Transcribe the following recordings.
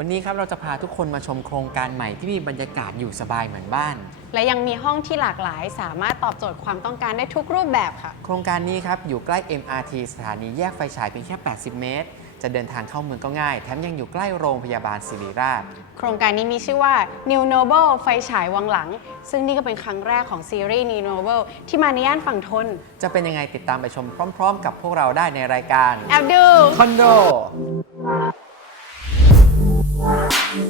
วันนี้ครับเราจะพาทุกคนมาชมโครงการใหม่ที่มีบรรยากาศอยู่สบายเหมือนบ้าน และยังมีห้องที่หลากหลาย สามารถตอบโจทย์ความต้องการได้ทุกรูปแบบค่ะ โครงการนี้ครับอยู่ใกล้ MRT สถานีแยกไฟฉายเพียงแค่ 80 เมตร จะเดินทางเข้าเมืองก็ง่าย แถมยังอยู่ใกล้โรงพยาบาลศิริราช โครงการนี้มีชื่อว่า New Noble ไฟฉายวังหลัง ซึ่งนี่ก็เป็นครั้งแรกของซีรีส์ New Noble ที่มาในย่านฝั่งทน จะเป็นยังไงติดตามไปชมพร้อม ๆ กับพวกเราได้ในรายการแอบดูคอนโด พี่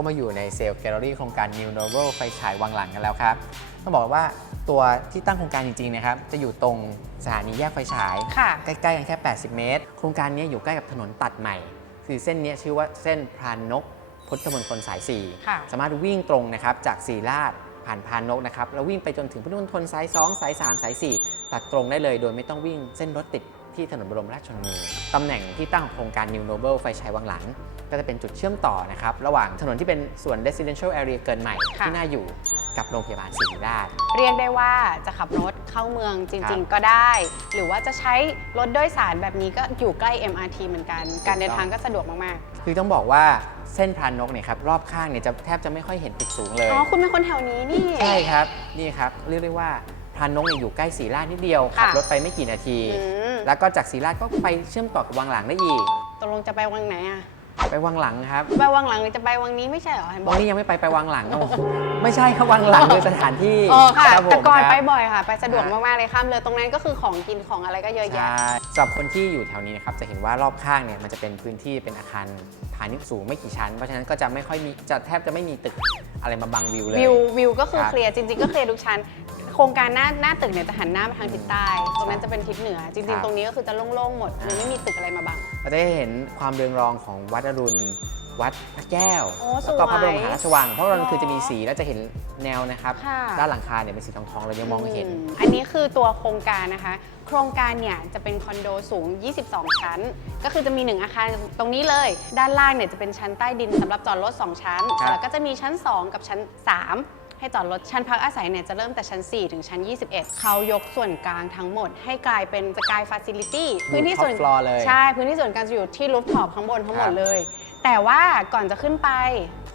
ก็มาอยู่ในเซลล์แกลเลอรี่โครงการ New Novel ไฟฉายวังหลังกันแล้วครับต้องบอกว่าตัวที่ตั้งโครงการจริงๆนะครับจะอยู่ตรงสถานีแยกไฟฉายค่ะใกล้ๆกันแค่ 80 เมตร โครงการนี้อยู่ใกล้กับถนนตัดใหม่ คือเส้นนี้ชื่อว่าเส้นพรานนกพุทธมณฑลสายค่ะ4สามารถวิ่งตรงนะครับจากสีลาดผ่านพรานนกนะครับแล้ววิ่งไปจนถึงพุทธมณฑลสาย 2 สาย 3 สาย 4 ตัดตรงได้เลย โดยไม่ต้องวิ่งเส้นรถติดที่ถนนบรมราชชนนีตำแหน่งที่ตั้งของโครงการ New Noble ไฟฉายวังหลัง ก็จะเป็นจุดเชื่อมต่อนะครับ ระหว่างถนนที่เป็นส่วน residential area เกินใหม่ ค่ะ ที่น่าอยู่กับโรงพยาบาลศิริราช เรียกได้ว่าจะขับรถเข้าเมืองจครัริงบๆก็ได้ หรือว่าจะใช้รถโดยสารแบบนี้ก็อยู่ใกล้ MRT เหมือนกัน การเดินทางก็สะดวกมากคือต้องบอกว่าเส้นพรานนกเนี่ยครับรอบข้างเนี่ยจะแทบจะไม่ค่อยเห็นตึกสูงเลยๆอ๋อคุณเป็นคนแถวนี้นี่ ใช่ครับ นี่ครับเรียกได้ว่าพรานนกเนี่ยอยู่ใกล้ศรีราชนิดเดียวขับค่ะ รถไปไม่กี่นาที อืมแล้วก็จากศรีราชก็ไปเชื่อมต่อกับวังหลังได้อีก ตกลงจะไปวังไหนอะ ไปวังหลังครับ ไปวังหลังหรือจะไปวังนี้ไม่ใช่เหรอเห็นบวัอกงนี้ยังไม่ไปไปวังหลังโอ้โหไม่ใช่ครับวังหลังคือสถานที่อ๋อค่ะ รับผมแต่ก่อนครับ ไปบ่อยค่ะ ไปสะดวกมาก ๆ เลยข้ามเลยตรงนั้นก็คือของกินของอะไรก็เยอะแยะ ใช่สำหรับคนที่อยู่แถวนี้นะครับจะเห็นว่ารอบข้างเนี่ยมันจะเป็นพื้นที่เป็นอาคารพาณิชย์สูงไม่กี่ชั้น เพราะฉะนั้นก็จะไม่ค่อยมีจะแทบจะไม่มีตึกอะไรมาบังวิวเลย วิววิวก็คือครับ เคลียร์จริง ๆ ก็เคลียร์ทุกชั้น โครงการหน้าหน้าตึกเนี่ยจะหันหน้าไปทางทิศใต้ ตรงนั้นจะเป็นทิศเหนือ จครัริง บ ๆ ตรงนี้ก็คือจะโล่งๆหมดมันไม่มีตึกอะไรมาบัง เราจะได้เห็นความเรืองรองของวัดอรุณ วัดพระแก้ว โอ้แล้วก็สวยพระบรมมหาราชวัง เพราะว่ามันอ๋อคือจะมีสีแล้วจะเห็นแนวนะครับ ค่ะ ด้านหลังคาเนี่ยเป็นสีทองทองๆเรายังมองไม่เห็น มอันนี้คือตัวโครงการนะคะ โครงการเนี่ยจะเป็นคอนโดสูง 22 ชั้น ก็คือจะมี 1 อาคารตรงนี้เลย ด้านล่างเนี่ยจะเป็นชั้นใต้ดินสำหรับจอดรถ 2 ชั้น ครับ แล้วก็จะมีชั้น 2 กับชั้น 3 ให้จอดรถชั้นพักอาศัยเนี่ยจะเริ่มแต่ชั้น 4 ถึงชั้น 21 เขายกส่วนกลางทั้งหมด ให้กลายเป็นสกายฟ a ซิลิตี้พื้นที่ส่วน top floor เลย ใช่ พื้นที่ส่วนกลางจะอยู่ที่รูฟท็อปข้างบนทั้งหมคดรับ เลย แต่ว่าก่อนจะขึ้นไป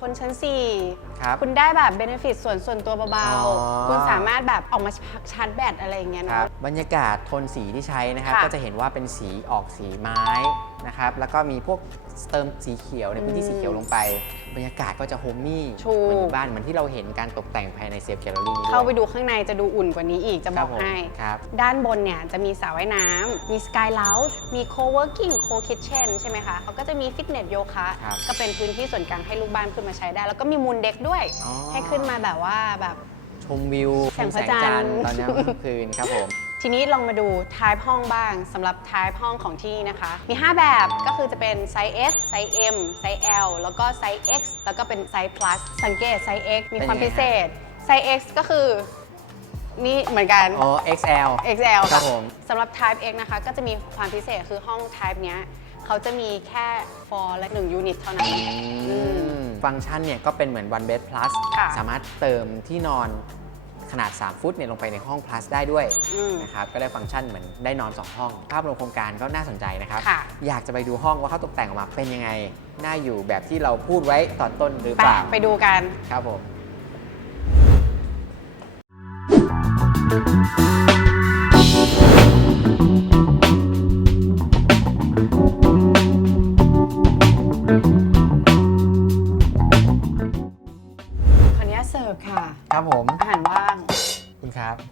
คนชั้น 4ครับคุณได้แบบเบนฟิตส่วนส่วนตัวเบาอ๋อ ๆ คุณสามารถแบบออกมาพักชาร์จแบตอะไรอย่างเงี้ยครับเนาะบรรยากาศโทนสีที่ใช้นะครับค่ะก็จะเห็นว่าเป็นสีออกสีไม้นะครับแล้วก็มีพวกเติมสีเขียวในพื้นที่อืมสีเขียวลงไป บรรยากาศก็จะโฮมมี่ถูก เหมือนอยู่บ้านเหมือนที่เราเห็นการตกแต่งภายในเซฟแกลเลอรี่เข้าไปดูข้างในจะดูอุ่นกว่านี้อีกจะบอกผมให้ ครับด้านบนเนี่ยจะมีสระว่ายน้ำ มีสกายล u ว g ์มี co-working co-kitchen ใช่ไหมคะเขาก็จะมีฟิตเนสโยคะครับก็เป็นพื้นที่ส่วนกลางให้ลูกบ้านขึ้นมาใช้ได้ แล้วก็มีมูลเด็กด้วย อ๋อ ให้ขึ้นมาแบบว่าแบบ ชมวิวแสงพระจันทร์ชมแสงตอนยามค่ำคืนครับผม ทีนี้ลองมาดู type ห้องบ้างสำหรับ type ห้องของที่นี่นะคะ มี 5 แบบก็คือจะเป็นไซส์ S ไซส์ M ไซส์ L แล้วก็ไซส์ X แล้วก็เป็นไซส์ plus สังเกตไซส์ X มีความเป็นยังไงพิเศษไซส์ X ก็คือ นี่เหมือนกัน อ๋อ XL XL ครัค่ะบผม สำหรับ Type X นะคะ ก็จะมีความพิเศษคือห้อง Type เนี้ย เขาจะมีแค่ for และ1ยูนิตเท่านั้นอืม ฟังก์ชันเนี่ยก็เป็นเหมือน One Bed Plus ค่ะ สามารถเติมที่นอนขนาด 3 ฟุตเนี่ยลงไปในห้อง plus ได้ด้วยอืม นะครับก็ได้ฟังก์ชันเหมือนได้นอน 2 ห้อง ภาพรวมโครงการก็น่าสนใจนะครับ ค่ะ อยากจะไปดูห้องว่าเขาตกแต่งออกมาเป็นยังไง น่าอยู่แบบที่เราพูดไว้ตอนต้นหรือไปเปล่าไปดูกัน ครับผมขอ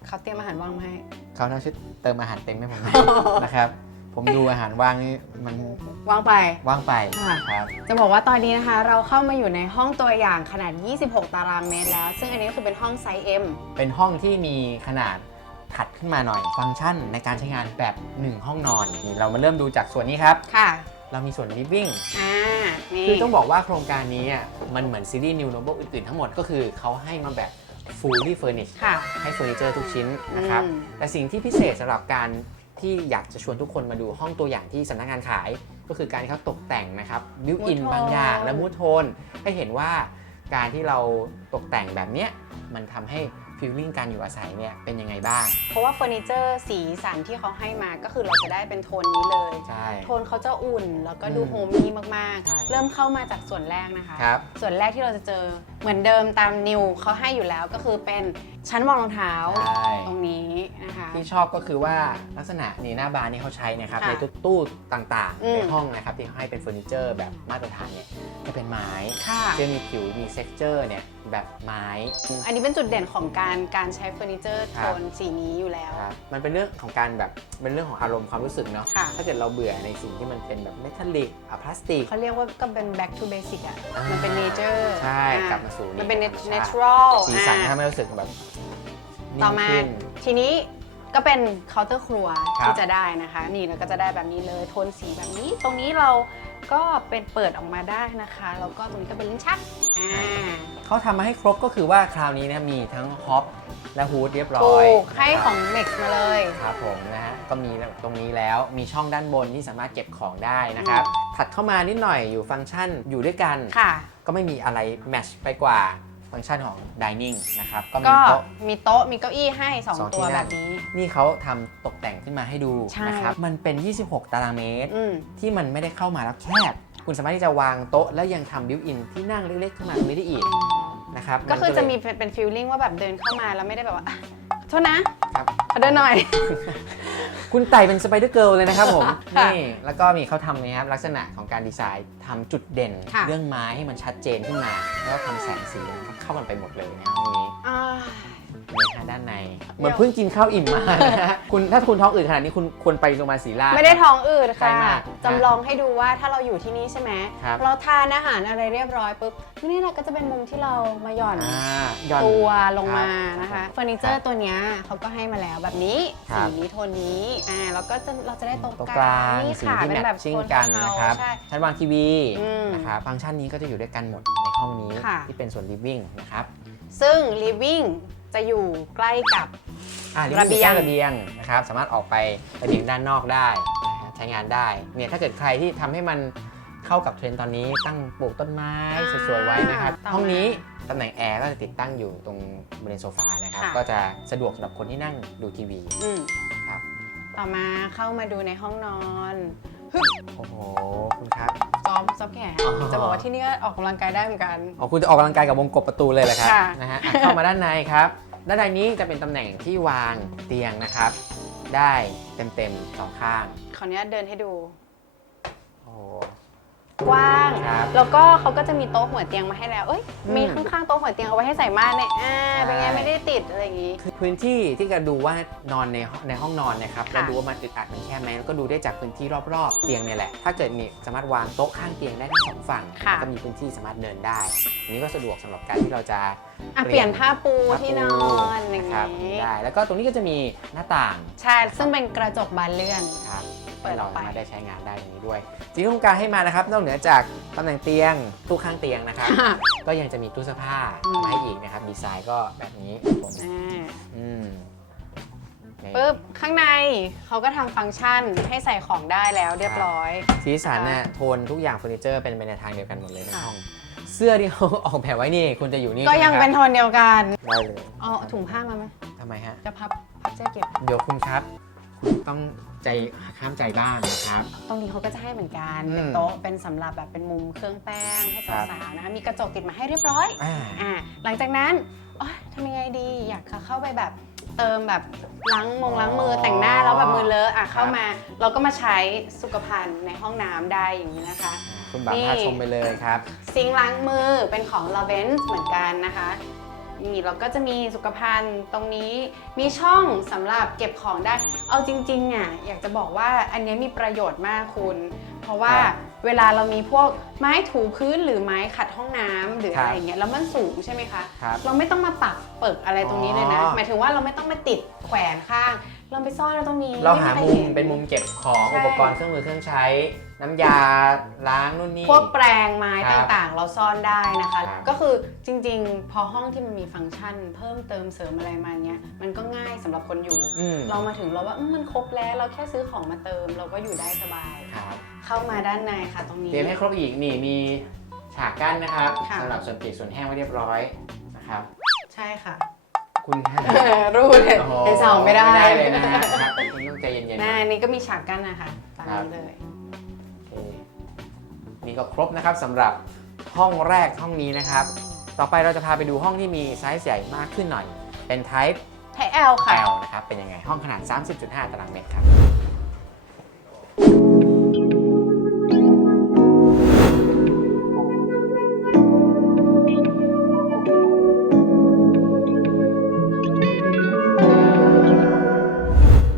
เขาเตรียมอาหารว่างมาให้ เขาน่าช่วยเติมอาหารเต็มให้ผมหน่อย นะครับ ผมดูอาหารว่างนี่มันว่างไป ว่างไปค่ะ ครับ จะบอกว่าตอนนี้นะคะ เราเข้ามาอยู่ในห้องตัวอย่างขนาด 26 ตารางเมตรแล้ว ซึ่งอันนี้ก็คือเป็นห้องไซส์ M เป็นห้องที่มีขนาดถัดขึ้นมาหน่อย ฟังก์ชันในการใช้งานแบบ 1 ห้องนอนนี่เรามาเริ่มดูจากส่วนนี้ครับ ค่ะ เรามีส่วน living อ่า นี่ คือต้องบอกว่าโครงการนี้อะมันเหมือนซีรีส์ New Noble อื่นๆทั้งหมดก็คือเขาให้มาแบบ fully furnished ค่ะ ให้เฟอร์นิเจอร์ทุกชิ้นนะครับ อืม แต่สิ่งที่พิเศษสำหรับการที่อยากจะชวนทุกคนมาดูห้องตัวอย่างที่สำนักงานขาย ก็คือการที่เขาตกแต่งนะครับ บิวอิน Mood tone บางอย่างและมูทโทน ให้เห็นว่าการที่เราตกแต่งแบบเนี้ยมันทำให้ฟีลลิ่งการอยู่อาศัยเนี่ยเป็นยังไงบ้าง เพราะว่าเฟอร์นิเจอร์สีสันที่เขาให้มาก็คือเราจะได้เป็นโทนนี้เลย ใช่โทน เขาจะอุ่น แล้วก็ดูอืมโฮมมี่มากใช่ ๆ เริ่มเข้ามาจากส่วนแรกนะคะ ครับ ส่วนแรกที่เราจะเจอเหมือนเดิมตามนิวเขาให้อยู่แล้วก็คือเป็นชั้นวางรองเท้าใช่ ตรงนี้นะคะ ที่ชอบก็คือว่าลักษณะนี่หน้าบานที่เขาใช้นะครับค่ะในตู้ตู้ต่างอืๆ ม ในห้องนะครับที่เขาให้เป็นเฟอร์นิเจอร์แบบมาตรฐานเนี่ยจะเป็นไม้ค่ะ จะมีผิวมีเซ็กเจอร์เนี่ย แบบไม้ อันนี้เป็นจุดเด่นของการการใช้เฟอร์นิเจอร์คโทรับนสีนี้อยู่แล้ว ครับมันเป็นเรื่องของการแบบเป็นเรื่องของอารมณ์ความรู้สึกเนาะค่ะ ถ้าเกิดเราเบื่อในสิ่งที่มันเป็นแบบเมทัลลิกอะพลาสติก เขาเรียกว่าก็เป็น back to basic อะ อ่ามัมันเป็น nature ใช่อ่กลับมาสู่มันเป็น ธรรมชาติ natural สีสันอ่าทำให้รู้สึกแบบนิ่ต่องมาขึ้น ทีนี้ก็เป็นเคาน์เตอร์ครัวครับ ที่จะได้นะคะ นี่เราก็จะได้แบบนี้เลยโทนสีแบบนี้ ตรงนี้เรา ก็เป็นเปิดออกมาได้นะคะ แล้วก็ตรงนี้ก็เป็นลิ้นชัก อ่า เขาทำมาให้ครบก็คือว่าคราวนี้เนี่ยมีทั้งฮอปและฮูดเรียบร้ถูอยกให้ของ Nex มาเลย ครับผมนะฮะก็มีตรงนี้แล้วมีช่องด้านบนที่สามารถเก็บของได้นะครับ ถัดเข้ามานิดหน่อยอยู่ฟังก์ชันอยู่ด้วยกัน ค่ะ ก็ไม่มีอะไรแมชไปกว่า ฟังก์ชันของ Dining นะครับ ก็มีก็โต๊ะ มีโต๊ะมีเก้าอี้ให้ สอง2 ที่ตัวนั่แบงบนี้ นี่เขาทำตกแต่งขึ้นมาให้ดูใช่ นะครับ มันเป็น 26 ตารางเมตร อืม ที่มันไม่ได้เข้ามาแล้วแคบ คุณสามารถที่จะวางโต๊ะแล้วยังทำบิวอินที่นั่งเล็กๆขึ้นมาตรงนี้ได้อีกนะครับก็คือมันจะเลยมีเป็นเป็นฟีลลิ่งว่าแบบเดินเข้ามาแล้วไม่ได้แบบว่าอะโทษนะครับ ขอเดินหน่อย คุณไต่เป็นสไปเดอร์เกิลเลยนะครับผม ค่ะนี่ แล้วก็มีเขาทำนะครับลักษณะของการดีไซน์ทำจุดเด่น ค่ะ เรื่องไม้ให้มันชัดเจนขึ้นมา แล้วก็ทำแสงสี เข้ากันไปหมดเลยในห้องนี้ อ่านี่ฮะด้านในเหมือนเพิ่งกินข้าวอิ่มมานะฮะคุณถ้าคุณท้องอืดขนาดนี้คุณควรไปโรงพยาบาลศรีราช ไม่ได้ท้องอืดใกล้ค่ะมากจำลองให้ดูว่าถ้าเราอยู่ที่นี่ใช่ไหม ครับ เราทานอาหารอะไรเรียบร้อยปุ๊บ นี่แหละก็จะเป็นมุมที่เรามาหย่อนอ่าย่อน ตัวลงมาครับนะคะ เฟอร์นิเจอร์ตัวเนี้ยเขาก็ให้มาแล้วแบบนี้ ครัสีบนี้โทนนี้ อ่าแล้วก็จะเราจะได้ตรงตรงกกลาลางงนี่สีค่ะที่เป็แมนแบทบชิ่งโทนกันเทานะครับใช่ ชั้นวางทีวีอืมนะครับฟังก์ชันนี้ก็จะอยู่ด้วยกันหมดในห้องนี้ค่ะ ที่เป็นส่วน living นะครับ ซึ่ง living จะอยู่ใกล้กับ อ่าระเบียง ระเบียงนะครับ สามารถออกไประเบียงด้านนอกได้นะฮะใช้งานได้เนี่ยถ้าเกิดใครที่ทำให้มันเข้ากับเทรนด์ตอนนี้ตั้งปลูกต้นไม้สวยๆไว้นะครับ ต่อมาห้องนี้ตำแหน่งแอร์ก็จะติดตั้งอยู่ตรงบริเวณโซฟานะครับ ค่ะ ก็จะสะดวกสำหรับคนที่นั่งดูทีวี อืมครับ ต่อมาเข้ามาดูในห้องนอน โอ้โหคุณครับซอมซอฟแขนอ๋อ จะบอกว่าที่นี่ก็ออกกำลังกายได้เหมือนกัน อ๋อคุณจะออกกำลังกายกับวงกบประตูเลยเหรอครับค่ะ นะฮะอะเข้ามาด้านในครับ ด้านในนี้จะเป็นตำแหน่งที่วางเตียงนะครับ ได้เต็มๆสองข้างขออนุญาตเดินให้ดู โอ้โห กว้าง ครับ แล้วก็เขาก็จะมีโต๊ะหัวเตียงมาให้แล้ว เอ้ยอืมมีข้างๆโต๊ะหัวเตียงเอาไว้ให้ใส่ม่านเนี่ยอ่าใช่เป็นไงไม่ได้ติดอะไรอย่างงี้คือพื้นที่ที่จะดูว่านอนในห้องในห้องนอนนะครับค่ะ แล้วดูว่ามันอึดอัดมันแคบไหมแล้วก็ดูได้จากพื้นที่รอบๆเตียงเนี่ยแหละ ถ้าเกิดมีสามารถวางโต๊ะข้างเตียงได้ทั้งสองฝั่งค่ะก็มีพื้นที่สามารถเดินได้ อันนี้ก็สะดวกสำหรับการที่เราจะ อะเปเปลี่ลี่ยยนนผ้าปูที่นอนอย่างนะครับงี้ได้แล้วก็ตรงนี้ก็จะมีหน้าต่างใช่ซึ่งเป็นกระจกบานเลื่อน ครับ เปิดอเราอกไปสามารถได้ใช้งานได้ตรงนี้ด้วยสิ่งที่ต้องการให้มานะครับนอกเหนือจากตำแหน่งเตียงตู้ข้างเตียงนะครับ ก็ยังจะมีตู้เสื้อผ้าอืมมาให้อีกนะครับดีไซน์ก็แบบนี้ผมอ่าอืมนี่ปุ๊บข้างในเขาก็ทำฟังก์ชันให้ใส่ของได้แล้วเรียบร้อย สีสันเนี่ยโทนทุกอย่างเฟอร์นิเจอร์เป็นไปในทางเดียวกันหมดเลยในห้องเสื้อที่เขาออกแบบไว้นี่คุณจะอยู่นี่ก็ยังใช่ไหมเป็นโทนเดียวกันครับได้เลยเอาถุงผ้ามาไหมทำไมฮะ จะพับพับเสื้อเก็บ เดี๋ยวคุณครับ คุณต้อง ใจข้ามใจบ้างนะครับ ตรงนี้เขาก็จะให้เหมือนกันอืมเป็นโต๊ะเป็นสำหรับแบบเป็นมุมเครื่องแป้งให้ครับสาวๆนะคะมีกระจกติดมาให้เรียบร้อยอ่าอ่าหลังจากนั้นโอ๊ยทำยังไงดีอยากเข้าไปแบบเติมแบบล้างมงล้างมือแต่งหน้าแล้วแบบมือเลอะอะเข้ามาเราก็มาใช้สุขภัณฑ์ในห้องน้ำได้อย่างนี้นะคะ คุณบังนี่ พาชมไปเลยครับ ซิงค์ล้างมือเป็นของ l a v e n เหมือนกันนะคะ นี่เราก็จะมีสุขภัณฑ์ตรงนี้มีช่องสำหรับเก็บของได้ เอาจริงๆอะอยากจะบอกว่าอันเนี้ยมีประโยชน์มากคุณ เพราะว่าครับเวลาเรามีพวกไม้ถูพื้นหรือไม้ขัดห้องน้ำหรือครับอะไรอย่างเงี้ยแล้วมันสูงใช่ไหมคะ ครับเราไม่ต้องมาปักเปิกอะไรตรงนี้เลยนะ อ๋อ หมายถึงว่าเราไม่ต้องมาติดแขวนข้าง เราไปซ่อนเราตรงนี้เราหาไใคมุมห็ เป็นมุมเก็บของใช่ อุปกรณ์เครื่องมือเครื่องใช้ น้ำยาล้างนู่นนี่ พวกแปรงไม้ครับต่างๆ เราซ่อนได้นะคะ ครับ ก็คือจริงๆ พอห้องที่มันมีฟังก์ชัน เพิ่มเติมเสริมอะไรมาเนี้ยมันก็ง่ายสำหรับคนอยู่ อืมเรามาถึงเราว่าอืมมันครบแล้ว เราแค่ซื้อของมาเติม เราก็อยู่ได้สบาย ครับเข้ามาด้านในค่ะตรงนี้ เตรียมให้ครบอีกนี่มีฉากกั้นนะครับค่ะ สำหรับส่วนเปียกส่วนแห้งไว้เรียบร้อยนะครับ ใช่ค่ะ คุณฮะรู้เลยโอ้โหเป็นสองไม่ได้ไม่ได้เลยนะฮะครับคุณต้องใจเย็นๆหหน่น้าอยนี้ก็มีฉากกั้นนะคะตามนี้เลยโอเค นี่ก็ครบนะครับสำหรับห้องแรกห้องนี้นะครับ ต่อไปเราจะพาไปดูห้องที่มีไซส์ใหญ่มากขึ้นหน่อย เป็น type ไทยแอลค่ะ L นะครับ เป็นยังไง ห้องขนาด 30.5 ตารางเมตรครับ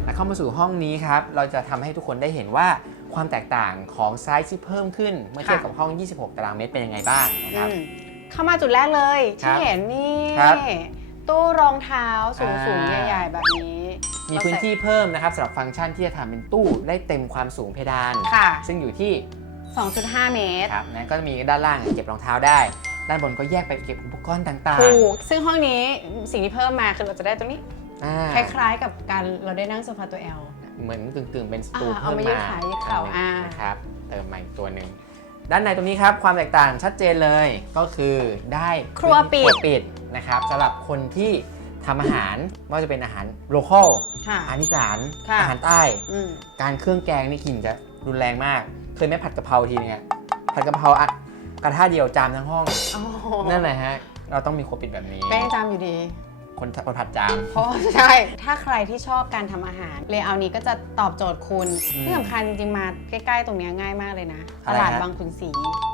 และเข้ามาสู่ห้องนี้ครับ เราจะทำให้ทุกคนได้เห็นว่า ความแตกต่างของไซส์ที่เพิ่มขึ้นเมื่อเทียบกับห้อง 26 ตารางเมตรเป็นยังไงบ้างนะครับอืมเข้ามาจุดแรกเลยครัที่บเห็นนี่ครับตู้รองเท้าสูงอ่าๆใหญ่ๆ แบบนี้ มีพื้นที่เพิ่มนะครับสำหรับฟังก์ชันที่จะทำเป็นตู้ได้เต็มความสูงเพดานค่ะซึ่งอยู่ที่ 2.5 เมตรครับนะก็จะมีด้านล่างเก็บรองเท้าได้ด้านบนก็แยกไปเก็บอุปกรณ์ต่างถูก ซึ่งห้องนี้สิ่งที่เพิ่มมาคือเราจะได้ตรงนี้ๆอ่าคล้ายๆกับการเราได้นั่งโซฟาตัว L เหมือนกึ่งๆ เป็นสตูอ่าเอาเพิ่มมายืดมาขายืดเข่าอันหนึ่งอ่านนะครับเติมมาอีกตัวหนึ่งด้านในตรงนี้ครับความแตกต่างชัดเจนเลยก็คือได้ครัวปิดครัวปิดนะครับสำหรับคนที่ทำอาหารไม่ว่าจะเป็นอาหารโลคอลค่ะอาหารอีสานค่ะอาหารใต้อืมการเครื่องแกงนี่กลิ่นจะรุนแรงมาก เคยไหม่ผัดกะเพราทีนึงอะผัดกะเพราอะกระทะเดียวจามทั้งห้องโอ้โหนั่นแหละฮะเราต้องมีครัวปิดแบบนี้ก็ยังจำอยู่ดี คนคนผัดจามเพราะใช่ ถ้าใครที่ชอบการทำอาหาร เลเยอร์นี้ก็จะตอบโจทย์คุณ อืมที่สำคัญจริงๆ มาใกล้ๆ ตรงเนี้ยง่ายมากเลยนะอะตไรฮะ ลาดบางขุนศรี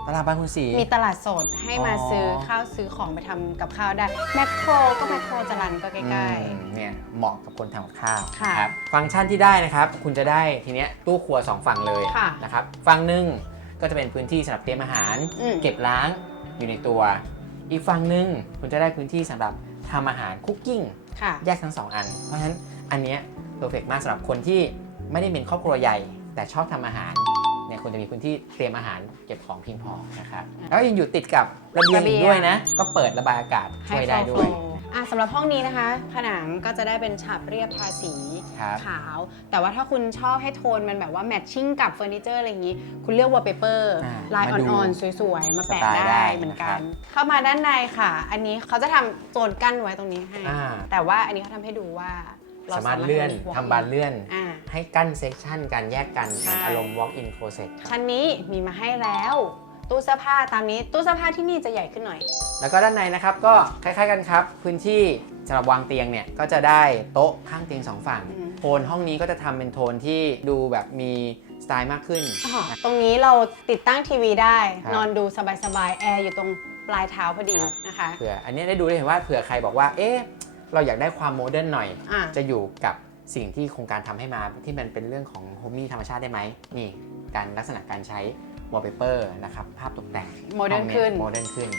ตลาดบางคุณสี มีตลาดสดให้มาอ๋อ ซื้อข้าวซื้อของไปทำกับข้าวได้ แมคโครก็แมคโครจรันก็ใกล้ อืมเนี่ยเหมาะกับคนทำกับข้าวค่ะนะครับฟังก์ชันที่ได้นะครับ คุณจะได้ทีเนี้ยตู้ครัว 2 ฝั่งเลยค่ะ นะครับฝั่งหนึ่งก็จะเป็นพื้นที่สำหรับเตรียมอาหารอืม เก็บล้างอยู่ในตัว อีกฝั่งหนึ่งคุณจะได้พื้นที่สำหรับ ทำอาหารคุกกิ้งๆค่ะแยกทั้ง2อัน เพราะฉะนั้นอันเนี้ยเพอร์เฟกมากสำหรับคนที่ไม่ได้เป็นครอบครัวใหญ่ แต่ชอบทำอาหารเนี่ยคุณจะมีพื้นที่เตรียมอาหารเก็บของเพียงพอนะครับแล้วยังอยู่ติดกับระเบียงอีกด้วยนะ ก็เปิดระบายอากาศช่วยได้ด้วยให้ flow อะสำหรับห้องนี้นะคะ ผนังก็จะได้เป็นฉาบเรียบทาสีครับขาว แต่ว่าถ้าคุณชอบให้โทนมันแบบว่าแมทชิ่งกับเฟอร์นิเจอร์อะไรอย่างนี้ คุณเลือกวอลเปเปอร์อ่าลายมาดูอ่อนๆ สวยๆ มาแปะสไตล์ได้ได้เหมือนกัน เข้ามาด้านในค่ะ อันนี้เขาจะทำโซนกั้นไว้ตรงนี้ให้ อ่า แต่ว่าอันนี้เขาทำให้ดูว่าสามารถเลื่อน walk ทำบานเลื่อน อ่า ให้กั้นเซกชันการแยกกันเหมือนใช่ อารมณ์ walk in closet ครับชั้นนี้มีมาให้แล้ว ตู้เสื้อผ้าตามนี้ตู้เสื้อผ้าที่นี่จะใหญ่ขึ้นหน่อย แล้วก็ด้านในนะครับก็คล้ายๆกันครับ พื้นที่สำหรับวางเตียงเนี่ยก็จะได้โต๊ะข้างเตียงสองฝั่ง อืม โทนห้องนี้ก็จะทำเป็นโทนที่ดูแบบมีสไตล์มากขึ้นอ๋อตรงนี้เราติดตั้งทีวีได้ ครับนอนดูสบายๆ แอร์อยู่ตรงปลายเท้าพอดีครับ นะคะ เผื่ออันนี้ได้ดูได้เห็นว่าเผื่อใครบอกว่า เอ๊ะ เราอยากได้ความโมเดิร์นหน่อย อะจะอยู่กับสิ่งที่โครงการทำให้มาที่มันเป็นเรื่องของโฮมี่ธรรมชาติได้ไหมนี่การลักษณะการใช้วอลเปเปอร์นะครับภาพตกแต่งโมเดิร์นขึ้น โมเดิร์นขึ้น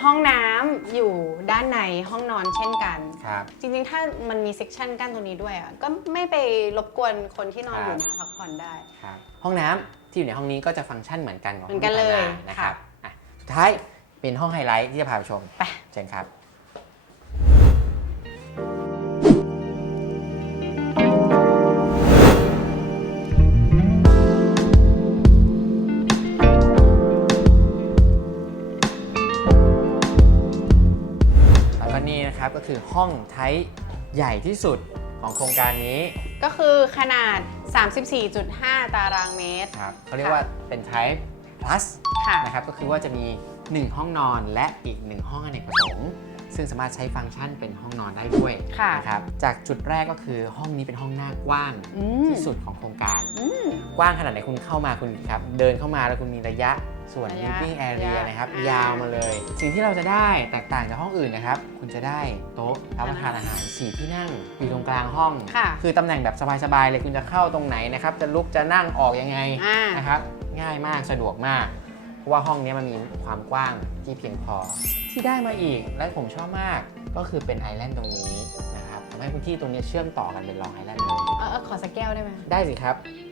ห้องน้ำอยู่ด้านในห้องนอนเช่นกัน ครับ จริงๆ ถ้ามันมีเซ็กชันกั้นตรงนี้ด้วยอะก็ไม่ไปรบกวนคนที่นอนคอรับยู่นะพักผ่อนได้ ครับ ห้องน้ำที่อยู่ในห้องนี้ก็จะฟังก์ชันเหมือนกันกับเหมือนกันห้งที่เลยผ่ามานะครับอะสุดท้ายเป็นห้องไฮไลท์ที่จะพาไปชมไป เชิญครับ ห้องไทป์ใหญ่ที่สุดของโครงการนี้ก็คือขนาด 34.5 ตารางเมตร ครับเขาเรียกว่าเป็น type plus ค่ะ นะครับก็คือว่าจะมี 1 ห้องนอนและอีก 1 ห้องอเนกประสงค์ ซึ่งสามารถใช้ฟังก์ชันเป็นห้องนอนได้ด้วยค่ะ นะครับจากจุดแรกก็คือห้องนี้เป็นห้องหน้ากว้าง อืมที่สุดของโครงการ อืม กว้างขนาดไหนคุณเข้ามาคุณครับ เดินเข้ามาแล้วคุณมีระยะ ส่วน ระยะ living area ระยะนะครับ อ่ายยาวมาเลย สิ่งที่เราจะได้แตกต่างจากห้องอื่นนะครับ คุณจะได้โต๊ะรับประทานอาหาร4ที่นั่งอยู่ตรงกลางห้องค่ะคือตำแหน่งแบบสบายๆเลยคุณจะเข้าตรงไหนนะครับ จะลุกจะนั่งออกยังไงอ่า นะครับ ง่ายมากสะดวกมาก เพราะว่าห้องนี้มันมีความกว้างที่เพียงพอ ที่ได้มาอีกและผมชอบมากก็คือเป็นไอแลนด์ตรงนี้นะครับสให้พื้นที่ตรงเนี้ยเชื่อมต่อกันเป็นลองไอแลนด์เลย เออเออขอสักแก้วได้ไหมได้สิครับอ่า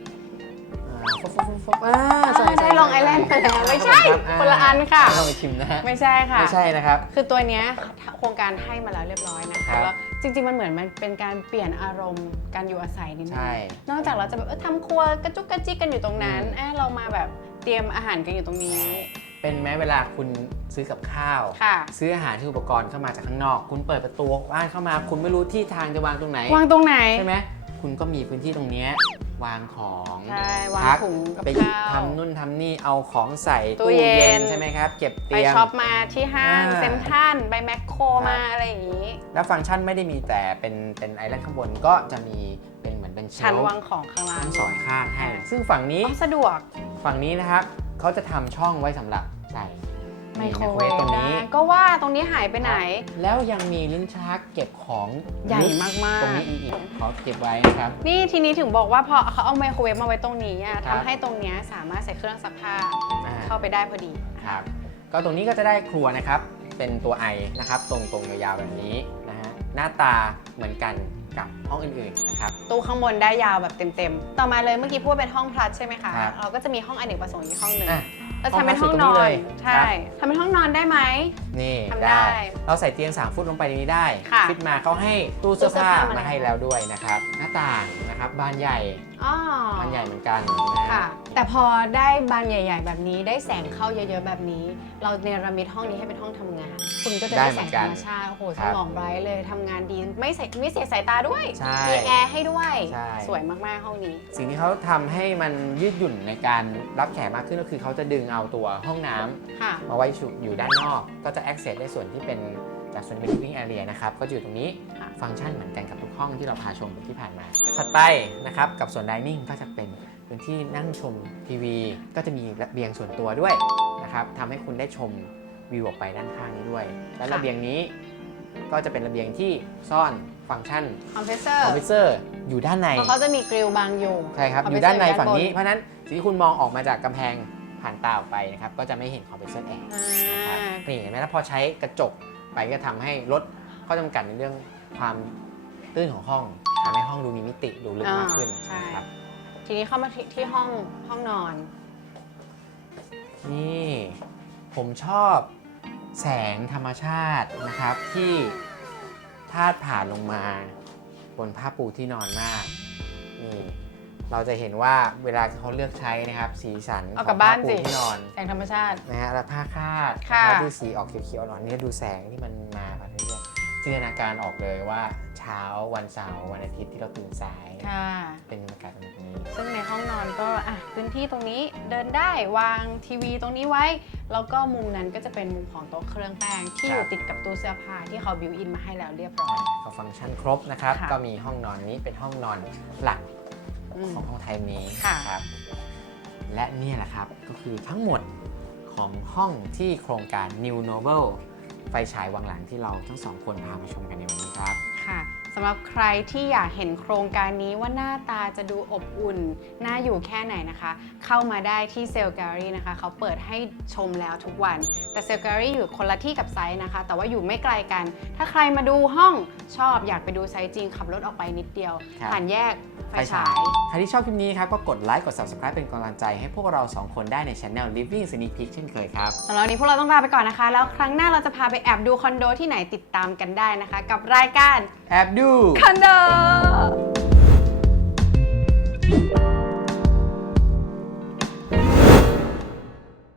ฟบฟบฟฟบอ่าใช่ใช่ได้ลองไอแลนด์ไปแล้วไม่ใช่คนละอันค่ะไม่ต้องไปชิมนะฮะไม่ใช่ค่ะ ไม่ใช่นะครับ คือตัวเนี้ยโครงการให้มาแล้วเรียบร้อยนะคะแล้วจริง ๆ มันเหมือนมันเป็นการเปลี่ยนอารมณ์การอยู่อาศัยนิดนึงนอกจากเราจะแบบเออทำครัวกระจุกกระจิกกันอยู่ตรงนั้นอืมเอ้เรามาแบบเตรียมอาหารกันอยู่ตรงนี้เป็นแม้เวลาคุณซื้อกับข้าว ซื้ออาหารที่อุปกรณ์เข้ามาจากข้างนอก คุณเปิดประตูบ้านเข้ามา คุณไม่รู้ที่ทางจะวางตรงไหน วางตรงไหน ใช่ไหม คุณก็มีพื้นที่ตรงเนี้ยวางของใช่วางพักถุงกับไปหยิบข้าว ทำนู่นทำนี่เอาของใส่ตู้ตู้เย็เย็น นใช่ไหมครับ เก็บไปเตรียมช็อปมาที่ห้างอ่าเซ็นทรัลไปแมคโครครับมาอะไรอย่างนี้ แล้วฟังก์ชันไม่ได้มีแต่เป็นเป็นไอแลนด์ข้างบนก็จะมีเป็นเหมือนเป็นเชชั้นลฟ์วางของข้างล่างทั้งสองข้างให้อ่าซึ่งฝั่งนี้ อ๋อสะดวก ฝั่งนี้นะครับเขาจะทำช่องไว้สำหรับใส่ ไมโครเวฟตรงได้นี้ ก็ว่าตรงนี้หายไปไหน แล้วยังมีลิ้นชักเก็บของใหญ่มากๆ ตรงนี้อีกขอเก็บไว้นะครับ นี่ทีนี้ถึงบอกว่าพอเขาเอาไมโครเวฟมาไว้ตรงนี้อะครับทำให้ตรงเนี้ยสามารถใส่เครื่องซักผ้าอ่าเข้าไปได้พอดีครับ ก็ตรงนี้ก็จะได้ครัวนะครับ เป็นตัวไอนะครับ ตรงตรงๆยาวๆแบบนี้นะฮะหน้าตาเหมือนกันกับห้องอื่นๆนะครับตู้ข้างบนได้ยาวแบบเต็มๆ ต่อมาเลยเมื่อกี้พูดเป็นห้องพลัสใช่ไหมคะครับเราก็จะมีห้องอเนกประสงค์อีกห้องหนึ่งอะ เราทำเป็นห้ห้อองงพนลัสอยู่ตรงนี้อเลนยใช่ทำเป็นห้องนอนได้ไหมนี่ทำได้ เราใส่เตียง 3 ฟุตลงไปในนี้ได้ค่ะฟิตมาเขาให้ตู้เสื้อผ้าตู้เสื้อผ้ามามาให้แล้วด้วยนะครับ หน้าต่างนะ ครับบานใหญ่อ๋อบานใหญ่เหมือนกันนะฮะค่ะ แต่พอได้บานใหญ่ ๆ แบบนี้ได้แสงเข้าเยอะๆแบบนี้ เราเนรมิตห้องนี้ให้เป็นห้องทำงาน คุณก็จะได้แสงธรรมชาติโอ้โหสมองไบรท์เลยทำงานดีไม่ใส่ไม่เสียสายตาด้วยใช่มีแอร์ให้ด้วย ใช่ สวยมากๆห้องนี้ สิ่งที่เขาทำให้มันยืดหยุ่นในการรับแขกมากขึ้นก็คือเขาจะดึงเอาตัวห้องน้ำค่ะ มาไว้อยู่ด้านนอก ก็จะ access ได้ส่วนที่เป็น จากส่วนที่เป็น living area นะครับก็จะอยู่ตรงนี้ค่ะฟังก์ชันเหมือนกันกับทุกห้องที่เราพาชมไปที่ผ่านมาถัดไปนะครับกับส่วน dining ก็จะเป็นพื้นที่นั่งชมทีวี ก็จะมีระเบียงส่วนตัวด้วยนะครับทำให้คุณได้ชมวิวออกไปด้านข้างนี้ด้วย และระเบียงนี้ก็จะเป็นระเบียงที่ซ่อนฟังก์ชันคอมเพรสเซอร์คอมพิวเซอร์อยู่ด้านในเพราะเขาจะมีกริลบางอยู่ใช่ครับคอมอเพรสยู่เซอร์ด้านในอยู่ด้านฝั่งนี้บนเพราะฉะนั้นสิ่งที่คุณมองออกมาจากกำแพงผ่านตาออกไปนะครับก็จะไม่เห็นคอมเพรสเซอร์แอร์อ่นะครับานี่เห็นไหมแล้วพอใช้กระจก ไปก็ทำให้ลดข้อจำกัดในเรื่องความตื้นของห้องทำให้ห้องดูมีมิติดูลึกมากขึ้นอ่าใช่นะครับทีนี้เข้ามาที่ที่ห้องห้องนอน นี่ผมชอบแสงธรรมชาตินะครับที่พาดผ่านลงมา บนผ้าปูที่นอนมากนี่ เราจะเห็นว่าเวลาเขาเลือกใช้นะครับ สีสันเอาขกลัองบผ้าบ้านปูสิที่นอนแสงธรรมชาติ นะฮะแล้วผ้าคาดค่ะนะครับที่สีออกเขียวๆหน่อยนี่ดูแสงที่มันมาแบบนี้เนี่ยจินตนาการออกเลยว่าเช้าวันเสาร์วันอาทิตย์ที่เราตื่นสาย ค่ะ เป็นบรรยากาศแบบนี้ ซึ่งในห้องนอนก็อะพื้นที่ตรงนี้เดินได้วางทีวีตรงนี้ไว้ แล้วก็มุมนั้นก็จะเป็นมุมของโต๊ะเครื่องแป้งที่อครัยู่บติดกับตู้เสื้อผ้าที่เขาบิวอินมาให้แล้วเรียบร้อย ก็ฟังก์ชันครบนะครับ ค่ะ ก็มีห้องนอนนี้เป็นห้องนอนหลักอืม ของห้องไทยนี้ค่ะครับและเนี่ยแหละครับก็คือทั้งหมดของห้องที่โครงการ New Novel ไฟฉายวังหลังที่เราทั้งสองคนพามาชมกันในวันนี้ครับค่ะ สำหรับใครที่อยากเห็นโครงการนี้ว่าหน้าตาจะดูอบอุ่น น่าอยู่แค่ไหนนะคะ เข้ามาได้ที่เซลล์แกลเลอรี่นะคะ เขาเปิดให้ชมแล้วทุกวัน แต่เซลล์แกลเลอรี่อยู่คนละที่กับไซต์นะคะ แต่ว่าอยู่ไม่ไกลกัน ถ้าใครมาดูห้องชอบอยากไปดูไซต์จริง ขับรถออกไปนิดเดียว ครับ ผ่านแยกไฟฉาย ใครที่ชอบคลิปนี้ครับก็กดไลค์กด Subscribe เป็นกำลังใจให้พวกเราสองคนได้ในช anel Living Sneak Peek เช่นเคยครับ สำหรับวันนี้พวกเราต้องลาไปก่อนนะคะ แล้วครั้งหน้าเราจะพาไปแอบดูคอนโดที่ไหนติดตามกันได้นะคะ กับรายการ แอบดูคันโด